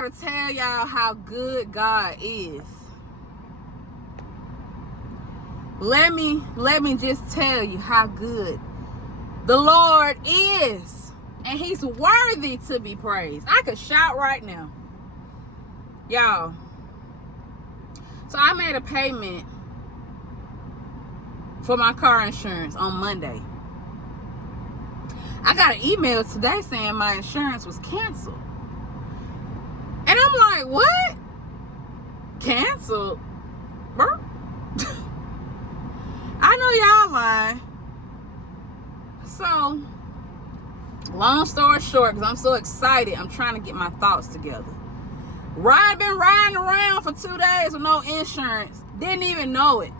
gotta tell y'all how good God is. Let me just tell you how good the Lord is. And he's worthy to be praised. I could shout right now. Y'all. So I made a payment for my car insurance on Monday. I got an email today saying my insurance was canceled. And I'm like, what? Canceled? Bro? I know y'all lying. So, long story short, because I'm so excited, I'm trying to get my thoughts together. Been riding around for 2 days with no insurance. Didn't even know it.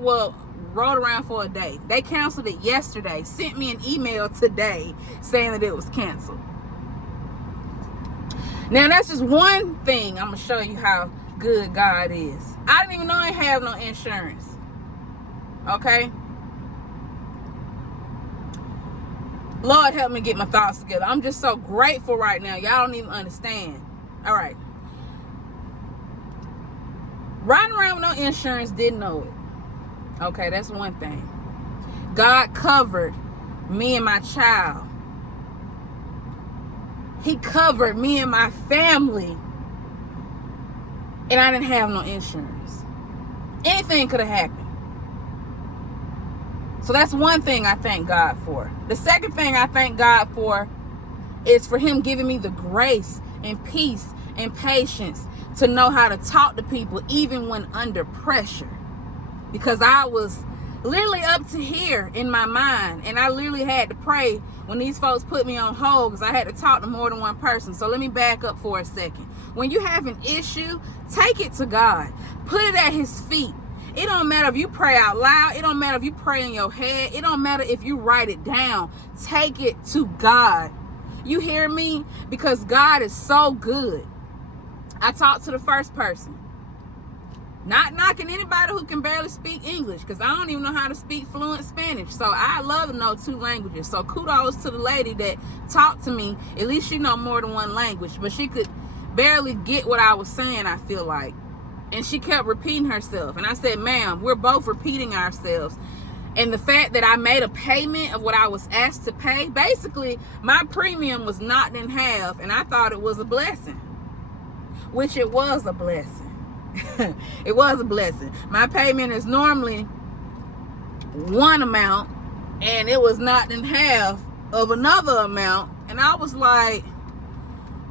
Rode around for a day. They canceled it yesterday. Sent me an email today saying that it was canceled. Now, that's just one thing. I'm going to show you how good God is. I didn't even know I have no insurance. Okay? Lord, help me get my thoughts together. I'm just so grateful right now. Y'all don't even understand. All right. Riding around with no insurance, didn't know it. Okay, that's one thing. God covered me and my child. He covered me and my family. And I didn't have no insurance. Anything could have happened. So that's one thing I thank God for. The second thing I thank God for is for him giving me the grace and peace and patience to know how to talk to people even when under pressure. Because I was literally up to here in my mind, and I literally had to pray when these folks put me on hold because I had to talk to more than one person. So let me back up for a second. When you have an issue, take it to God. Put it at his feet. It don't matter if you pray out loud. It don't matter if you pray in your head. It don't matter if you write it down. Take it to God. You hear me? Because God is so good. I talked to the first person. Not knocking anybody who can barely speak English, because I don't even know how to speak fluent Spanish. So I love to know 2 languages. So kudos to the lady that talked to me. At least she know more than 1 language, but she could barely get what I was saying, I feel like. And she kept repeating herself. And I said, ma'am, we're both repeating ourselves. And the fact that I made a payment of what I was asked to pay, basically my premium was knocked in half, and I thought it was a blessing, which it was a blessing. It was a blessing. My payment is normally one amount, and it was knocked in half of another amount. And I was like,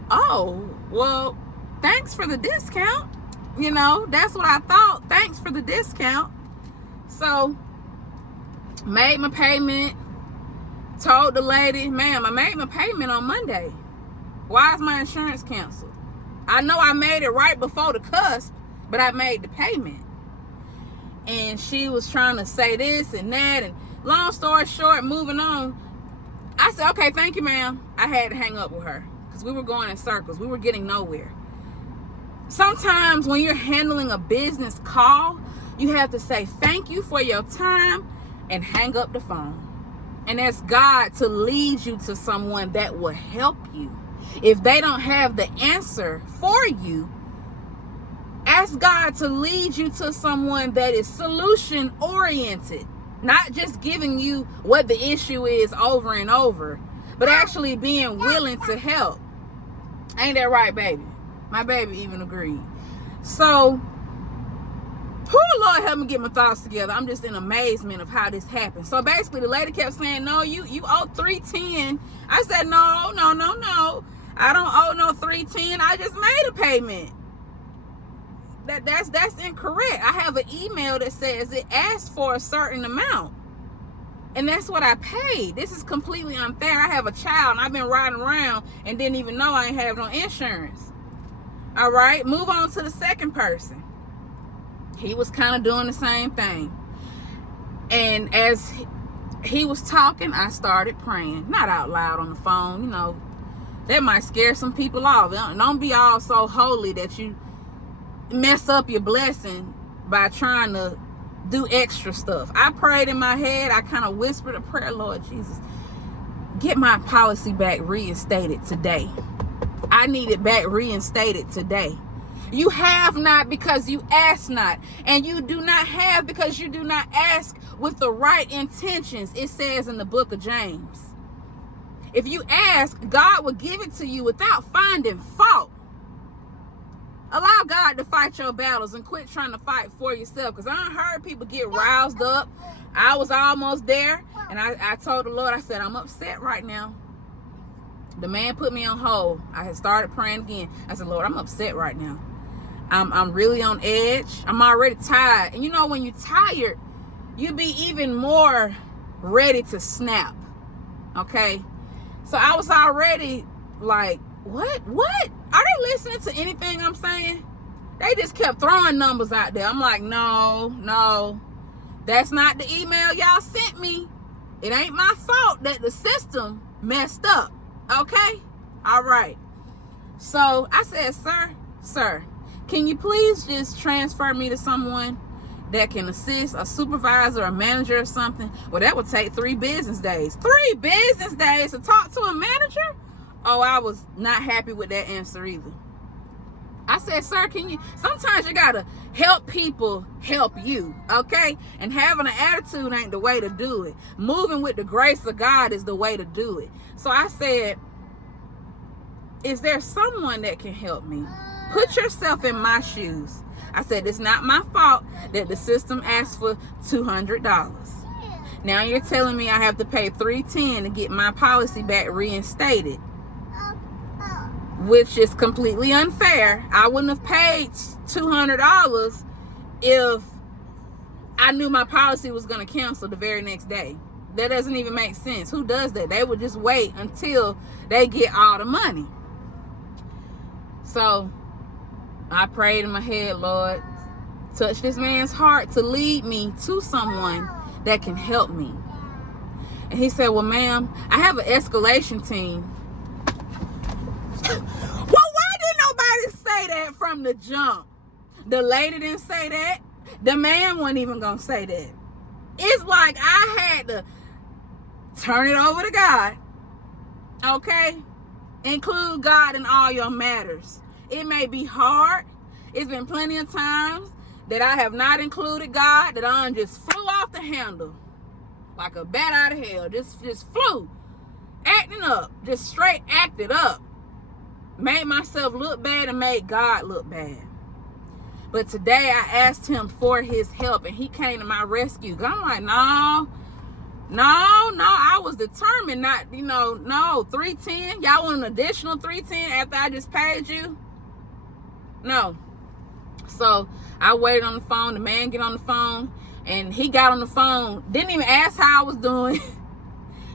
oh, well, thanks for the discount. You know, that's what I thought. Thanks for the discount. So, made my payment. Told the lady, ma'am, I made my payment on Monday. Why is my insurance canceled? I know I made it right before the cusp, but I made the payment. And she was trying to say this and that. And long story short, moving on, I said, okay, thank you, ma'am. I had to hang up with her because we were going in circles. We were getting nowhere. Sometimes when you're handling a business call, you have to say thank you for your time and hang up the phone. And ask God to lead you to someone that will help you. If they don't have the answer for you, ask God to lead you to someone that is solution oriented, not just giving you what the issue is over and over, but actually being willing to help. Ain't that right, baby? My baby even agreed. So, Lord, help me get my thoughts together. I'm just in amazement of how this happened. So basically, the lady kept saying, no, you owe $310. I said, no. I don't owe no $310. I just made a payment. That's incorrect. I have an email that says it asked for a certain amount. And that's what I paid. This is completely unfair. I have a child and I've been riding around and didn't even know I ain't have no insurance. All right, move on to the second person. He was kind of doing the same thing. And as he was talking, I started praying. Not out loud on the phone, you know. That might scare some people off. Don't be all so holy that you mess up your blessing by trying to do extra stuff. I prayed in my head. I kind of whispered a prayer, Lord Jesus, get my policy back reinstated today. I need it back reinstated today. You have not because you ask not. And you do not have because you do not ask with the right intentions, it says in the book of James. If you ask, God will give it to you without finding fault. Allow God to fight your battles and quit trying to fight for yourself. Because I heard people get roused up. I was almost there. And I told the Lord, I said, I'm upset right now. The man put me on hold. I had started praying again. I said, Lord, I'm upset right now. I'm really on edge. I'm already tired. And you know, when you're tired, you be even more ready to snap. Okay? So I was already like, what? Are they listening to anything I'm saying? They just kept throwing numbers out there. I'm like, no. That's not the email y'all sent me. It ain't my fault that the system messed up. Okay? All right. So I said, sir, can you please just transfer me to someone that can assist, a supervisor, a manager or something? Well, that would take 3 business days. 3 business days to talk to a manager? Oh, I was not happy with that answer either. I said, sir, sometimes you gotta help people help you, okay? And having an attitude ain't the way to do it. Moving with the grace of God is the way to do it. So I said, is there someone that can help me? Put yourself in my shoes. I said, it's not my fault that the system asked for $200. Now you're telling me I have to pay $310 to get my policy back reinstated, which is completely unfair. I wouldn't have paid $200 if I knew my policy was going to cancel the very next day. That doesn't even make sense. Who does that? They would just wait until they get all the money. So I prayed in my head, Lord, touch this man's heart to lead me to someone that can help me. And he said, well, ma'am, I have an escalation team. Well, why didn't nobody say that from the jump? The lady didn't say that. The man wasn't even gonna say that. It's like I had to turn it over to God. Okay? Include God in all your matters. It may be hard. It's been plenty of times that I have not included God, that I just flew off the handle like a bat out of hell. Just flew. Acting up. Just straight acted up. Made myself look bad and made God look bad. But today I asked him for his help and he came to my rescue. I'm like, no, I was determined not, no, $310. Y'all want an additional $310 after I just paid you? No. So I waited on the phone. The man get on the phone and he got on the phone. Didn't even ask how I was doing.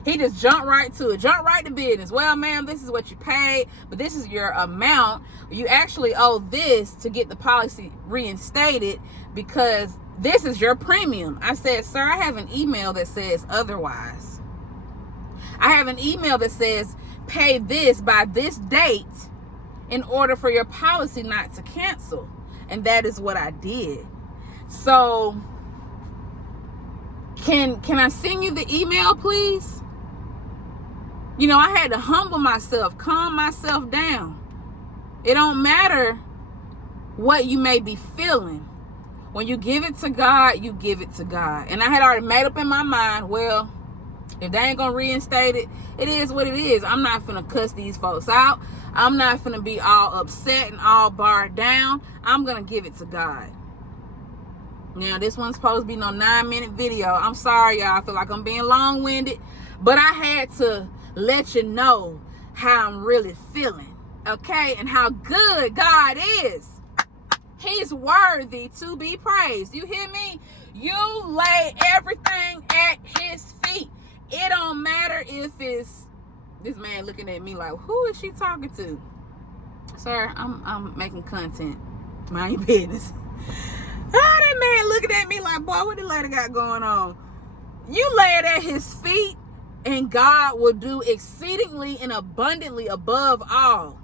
He just jumped right to it. Jumped right to business. Well, ma'am, this is what you paid, but this is your amount. You actually owe this to get the policy reinstated because this is your premium. I said, sir, I have an email that says otherwise. I have an email that says pay this by this date in order for your policy not to cancel. And that is what I did. So can I send you the email, please? I had to humble myself, calm myself down. It don't matter what you may be feeling. When you give it to God, you give it to God. And I had already made up in my mind, well, if they ain't gonna reinstate it, it is what it is. I'm not finna cuss these folks out. I'm not finna be all upset and all barred down. I'm gonna give it to God. Now, this one's supposed to be no 9-minute video. I'm sorry, y'all. I feel like I'm being long-winded. But I had to let you know how I'm really feeling, okay? And how good God is. He's worthy to be praised. You hear me? You lay everything at his feet. It don't matter if it's this man looking at me like, who is she talking to? Sir, I'm making content. Mind your business. That man looking at me like, boy, what the lady got going on? You lay it at his feet, and God will do exceedingly and abundantly above all.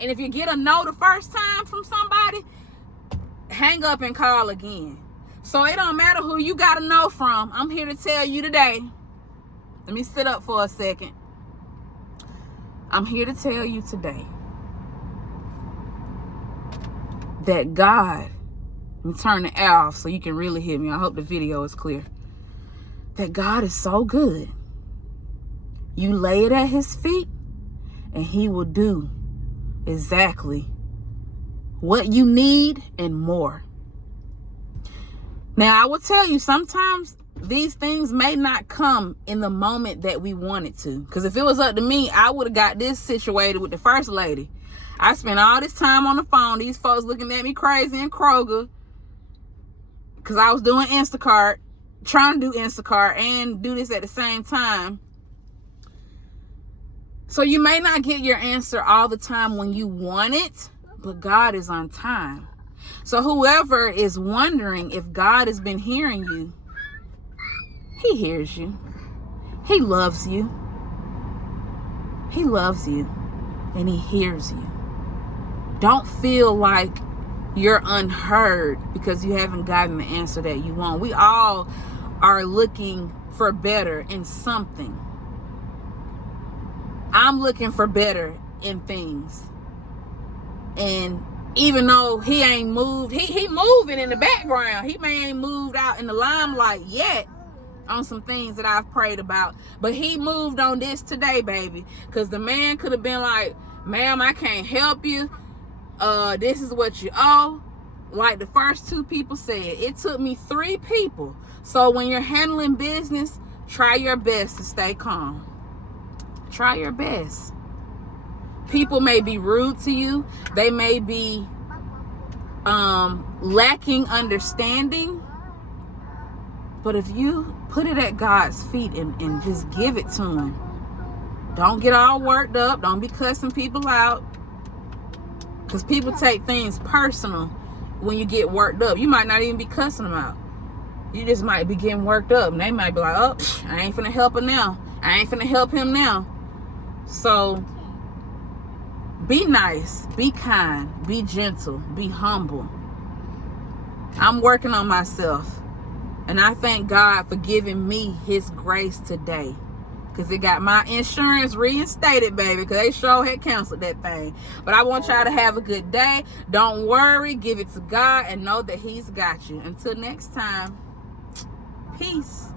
And if you get a no the first time from somebody, hang up and call again. So it don't matter who you got to know from. I'm here to tell you today. Let me sit up for a second. I'm here to tell you today that God, let me turn the air off so you can really hear me. I hope the video is clear. That God is so good. You lay it at his feet and he will do exactly what you need and more. Now, I will tell you, sometimes these things may not come in the moment that we want it to. Because if it was up to me, I would have got this situated with the first lady. I spent all this time on the phone. These folks looking at me crazy in Kroger because I was doing Instacart, trying to do Instacart and do this at the same time. So you may not get your answer all the time when you want it, but God is on time. So whoever is wondering if God has been hearing you, he hears you. He loves you. He loves you and he hears you. Don't feel like you're unheard because you haven't gotten the answer that you want. We all are looking for better in something. I'm looking for better in things. And even though he ain't moved, he moving in the background. He may ain't moved out in the limelight yet on some things that I've prayed about. But he moved on this today, baby. Because the man could have been like, ma'am, I can't help you. This is what you owe. Like the first two people said, it took me 3 people. So when you're handling business, try your best to stay calm. Try your best. People may be rude to you. They may be lacking understanding. But if you put it at God's feet and just give it to him, don't get all worked up. Don't be cussing people out. Because people take things personal when you get worked up. You might not even be cussing them out. You just might be getting worked up. And they might be like, oh, I ain't finna help her now. I ain't finna help him now. So be nice, be kind, be gentle, be humble. I'm working on myself. And I thank God for giving me his grace today. Because it got my insurance reinstated, baby. Because they sure had canceled that thing. But I want y'all to have a good day. Don't worry. Give it to God and know that he's got you. Until next time, peace.